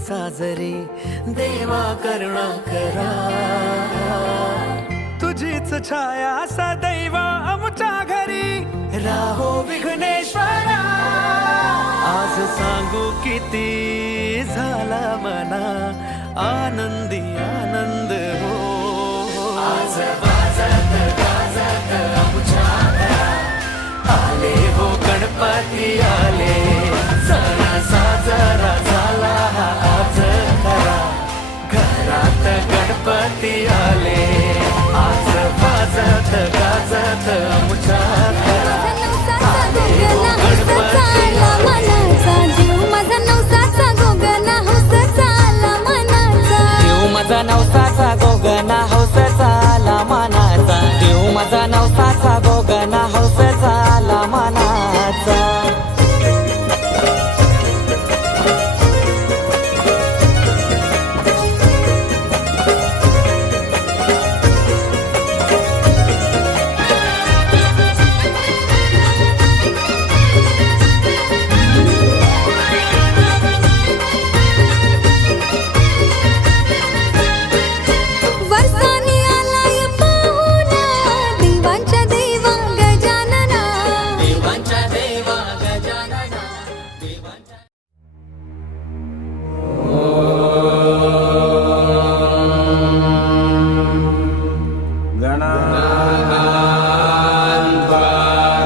साजरे देवा करुणा करा, तुझीच छाया सदैव आमच्या घरी राहो विघ्नेश्वरा. आज सांगू किती झाला मना आनंदी आनंद हो. आज वाजत गाजत आमच्या घरात आले हो गणपती आले. सण साजरा झाला आज खरा, घरात गणपती आले. आज वाजत गाजत आमच्या घरात आले हो गणपती आले. माझा नवसाचा गोगना हौस चाला मनाचा. देव माझा नवसाचा गोगना हौस चाला मनाचा. देव माझा नवसाचा गोगना हौस चाला मनाचा.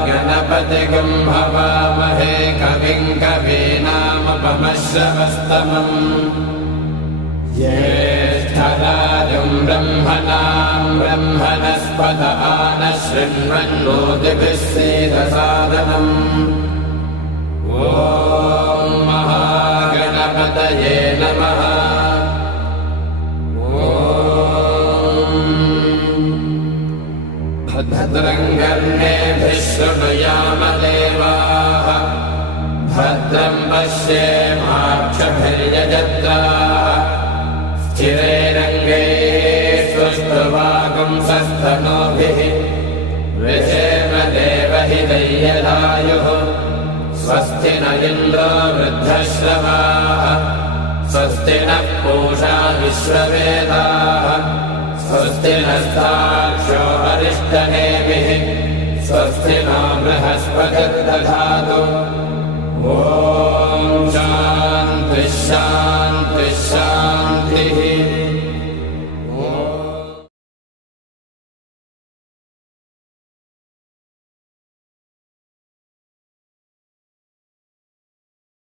गणपतिगं भवामहे कविं कवीनामुपमश्रवस्तमम्. ज्येष्ठराजं ब्रह्मणां ब्रह्मणस्पत नः शृण्वन्नोतिभिः सीदसादनम्. ॐ महागणपतये नमः. भद्रं कर्णेभिः शृणुयाम देवाः, भद्रं पश्येमाक्षभिर्यजत्राः. स्थिरैरङ्गैः सुष्ठुवागुंसस्तनूभिः व्यशेम देवहितैर्यदायुः. स्वस्ति न इन्द्रो वृद्धश्रवाः, स्वस्ति नः पूषा विश्ववेदाः. स्वस्ति नस्ताक्षो अरिष्टनेमिः, स्वस्ति नो बृहस्पतिर्दधातु. ॐ शान्तिः शान्तिः.